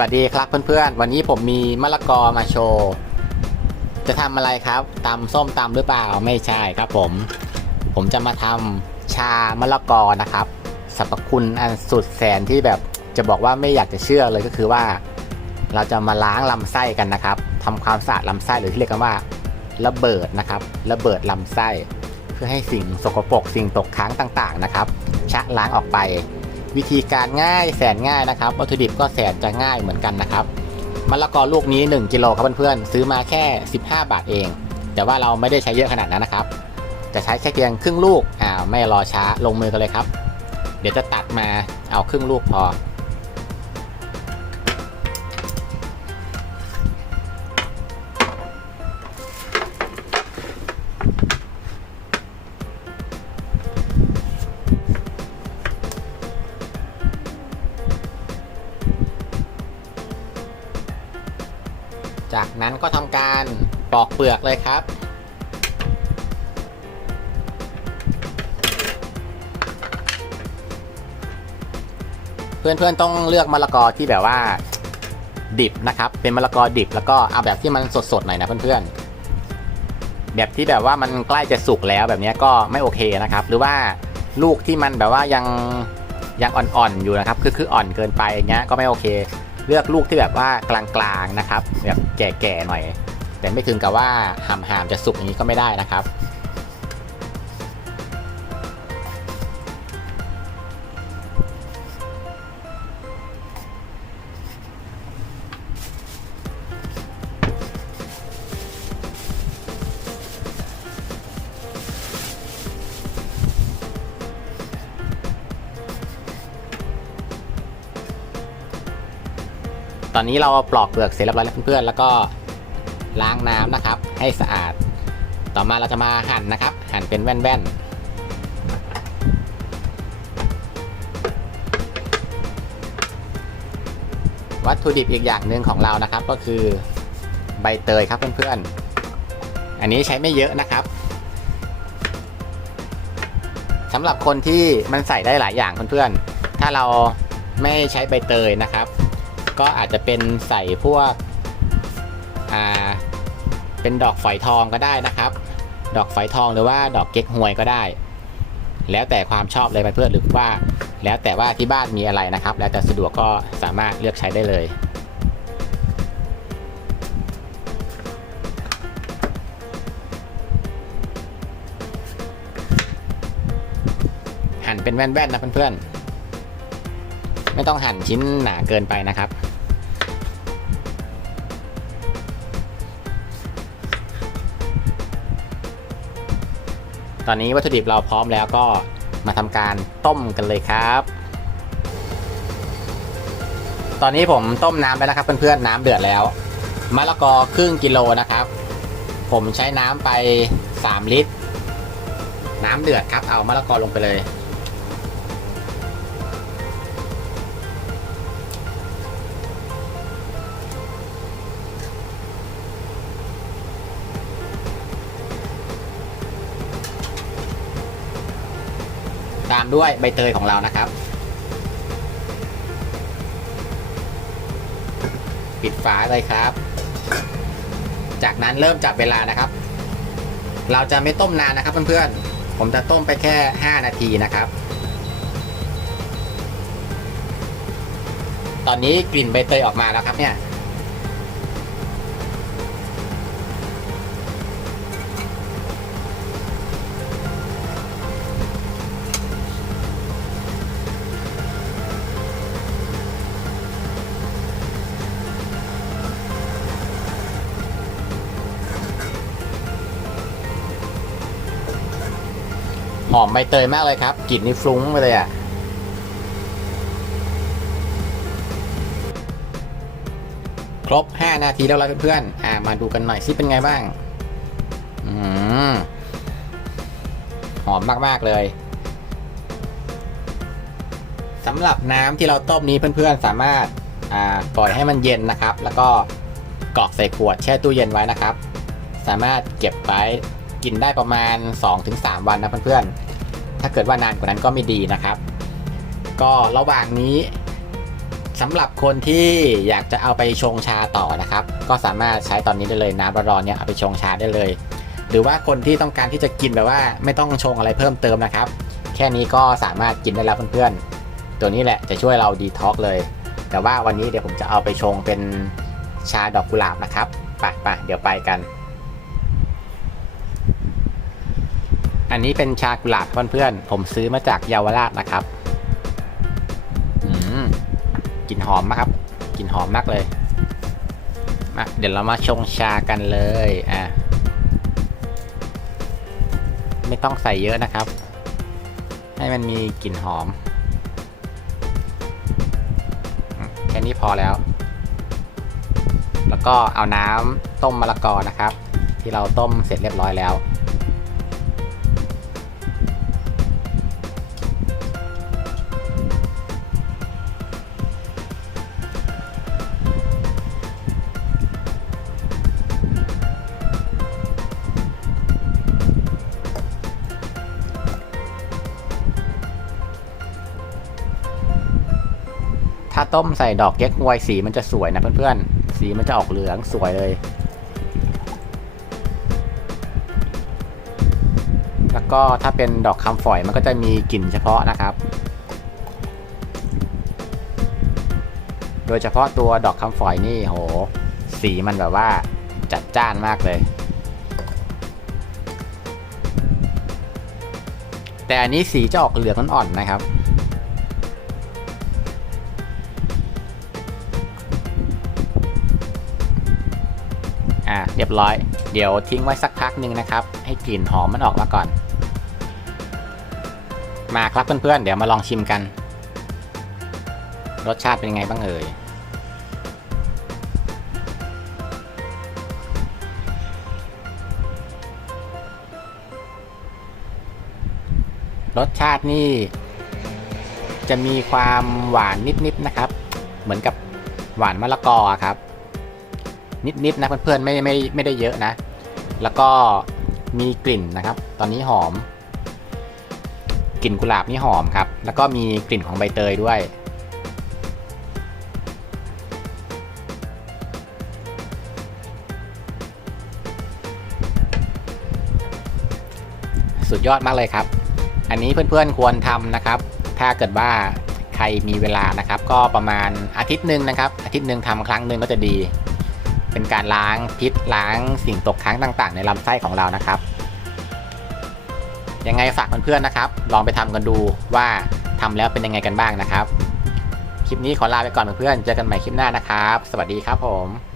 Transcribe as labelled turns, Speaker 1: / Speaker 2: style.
Speaker 1: วัสดีครับเพื่อนๆ วันนี้ผมมีมะละกอมาโชว์ จะทำอะไรครับตำส้มตำหรือเปล่าไม่ใช่ครับผม ผมจะมาทำชามะละกอนะครับสรรพคุณอันสุดแสนที่แบบจะบอกว่าไม่อยากจะเชื่อเลยก็คือว่า เราจะมาล้างลำไส้กันนะครับทำความสะอาดลำไส้หรือที่เรียกกันว่า ระเบิดนะครับ ระเบิดลำไส้ เพื่อให้สิ่งสกปรกสิ่งตกค้างต่างๆนะครับชะล้างออกไป วิธีการง่ายแสนง่ายนะครับ วัตถุดิบก็แสนจะง่ายเหมือนกันนะครับมะละกอลูกนี้ 1กิโลครับเพื่อนๆซื้อมาแค่ 15 บาทเอง แต่ว่าเราไม่ได้ใช้เยอะขนาดนั้นนะครับ จะใช้แค่เพียงครึ่งลูกอ่าไม่รอช้าลงมือกันเลยครับ เดี๋ยวจะตัดมาเอาครึ่งลูกพอ จากนั้นก็ทำการปอกเปลือกเลยครับ เพื่อนๆต้องเลือกมะละกอที่แบบว่าดิบนะครับ เป็นมะละกอดิบ แล้วก็เอาแบบที่มันสดๆหน่อยนะเพื่อนๆ แบบที่แบบว่ามันใกล้จะสุกแล้วแบบนี้ก็ไม่โอเคนะครับ หรือว่าลูกที่มันแบบว่ายังยังอ่อนๆอยู่นะครับ คือคืออ่อนเกินไปอย่างเงี้ยก็ไม่โอเค เลือกลูกที่แบบว่ากลางๆนะครับแบบแก่ๆหน่อย แต่ไม่ถึงกับว่าหามๆจะสุกอย่างนี้ก็ไม่ได้นะครับ ตอนนี้เราปลอกเปลือกเสร็จเรียบร้อยแล้วเพื่อนๆแล้วก็ล้างน้ำนะครับ ให้สะอาด ต่อมาเราจะมาหั่นนะครับ หั่นเป็นแว่นๆวัตถุดิบอีกอย่างหนึ่งของเรานะครับก็คือใบเตยครับเพื่อนๆ อันนี้ใช้ไม่เยอะนะครับสำหรับคนที่มันใส่ได้หลายอย่างเพื่อนๆ ถ้าเราไม่ใช้ใบเตยนะครับ ก็อาจจะเป็นใส่พวกอ่าเป็นดอกฝอยทองก็ได้นะครับ ดอกฝอยทองหรือว่าดอกเก๊กฮวยก็ได้ แล้วแต่ความชอบเลยเพื่อนหรือว่า แล้วแต่ว่าที่บ้านมีอะไรนะครับ แล้วแต่สะดวกก็สามารถเลือกใช้ได้เลยหั่นเป็นแว่นๆนะเพื่อนๆ ไม่ต้องหั่นชิ้นหนาเกินไปนะครับ ตอนนี้วัตถุดิบเราพร้อมแล้วก็มาทำการต้มกันเลยครับ ตอนนี้ผมต้มน้ำไปแล้วครับเพื่อนๆน้ำเดือดแล้วมะละกอครึ่งกิโลนะครับ ผมใช้น้ำไป 3 ลิตร น้ำเดือดครับเอามะละกอลงไปเลยามด้วยใบเตยของเรานะครับ ปิดฝาเลยครับ จากนั้นเริ่มจับเวลานะครับ เราจะไม่ต้มนานนะครับเพื่อนๆ ผมจะต้มไปแค่ 5 นาทีนะครับ ตอนนี้กลิ่นใบเตยออกมาแล้วครับเนี่ย หอมใบเตยมากเลยครับกลิ่นนี่ฟลุ้งไปเลยอะ่ะครบ 5 นาทีแล้วละเพื่อนๆอ่ามาดูกันหน่อยสิเป็นไงบ้างอืมหอมมากๆเลยสำหรับน้ำที่เราต้มนี้เพื่อนๆ สามารถปล่อยให้มันเย็นนะครับ แล้วก็กรอกใส่ขวดแช่ตู้เย็นไว้นะครับ สามารถเก็บไว้ กินได้ประมาณ 2-3 วันนะเพื่อนๆ ถ้าเกิดว่านานกว่านั้นก็ไม่ดีนะครับ ก็ระหว่างนี้สำหรับคนที่อยากจะเอาไปชงชาต่อนะครับ ก็สามารถใช้ตอนนี้ได้เลยน้ำร้อนเนี่ยเอาไปชงชาได้เลย หรือว่าคนที่ต้องการที่จะกินแบบว่า ไม่ต้องชงอะไรเพิ่มเติมนะครับ แค่นี้ก็สามารถกินได้แล้วเพื่อนๆ ตัวนี้แหละจะช่วยเราดีท็อกเลย แต่ว่าวันนี้เดี๋ยวผมจะเอาไปชงเป็นชาดอกกุหลาบนะครับไปไปเดี๋ยวไปกัน อันนี้เป็นชากุหลาบเพื่อนๆ ผมซื้อมาจากเยาวราชนะครับกลิ่นหอมมากครับกลิ่นหอมมากเลยมาเดี๋ยวเรามาชงชากันเลยอะไม่ต้องใส่เยอะนะครับ ให้มันมีกลิ่นหอม แค่นี้พอแล้ว แล้วก็เอาน้ำต้มมะละกอนะครับ ที่เราต้มเสร็จเรียบร้อยแล้ว ถ้าต้มใส่ดอกเก๊กฮวยสีมันจะสวยนะเพื่อนๆ สีมันจะออกเหลืองสวยเลย แล้วก็ถ้าเป็นดอกคำฝอยมันก็จะมีกลิ่นเฉพาะนะครับ โดยเฉพาะตัวดอกคำฝอยนี่โห สีมันแบบว่าจัดจ้านมากเลย แต่อันนี้สีจะออกเหลืองอ่อนๆนะครับ อะเรียบร้อย เดี๋ยวทิ้งไว้สักพักหนึ่งนะครับ ให้กลิ่นหอมมันออกมาก่อน มาครับเพื่อนๆ เดี๋ยวมาลองชิมกัน รสชาติเป็นไงบ้างเอ่ยรสชาตินี่ จะมีความหวานนิดๆนะครับ เหมือนกับหวานมะละกอครับ นิดๆนะเพื่อนๆไม่ไม่ไม่ได้เยอะนะ แล้วก็มีกลิ่นนะครับ ตอนนี้หอม กลิ่นกุหลาบนี่หอมครับ แล้วก็มีกลิ่นของใบเตยด้วย สุดยอดมากเลยครับ อันนี้เพื่อนๆควรทำนะครับ ถ้าเกิดว่าใครมีเวลานะครับ ก็ประมาณอาทิตย์หนึ่งนะครับ อาทิตย์หนึ่งทำครั้งหนึ่งก็จะดี เป็นการล้างพิษล้างสิ่งตกค้างต่าง ๆ ในลำไส้ของเรานะครับ ยังไงฝากเพื่อนๆนะครับ ลองไปทำกันดูว่าทำแล้วเป็นยังไงกันบ้างนะครับ คลิปนี้ขอลาไปก่อนเพื่อนๆเจอกันใหม่คลิปหน้านะครับ สวัสดีครับผม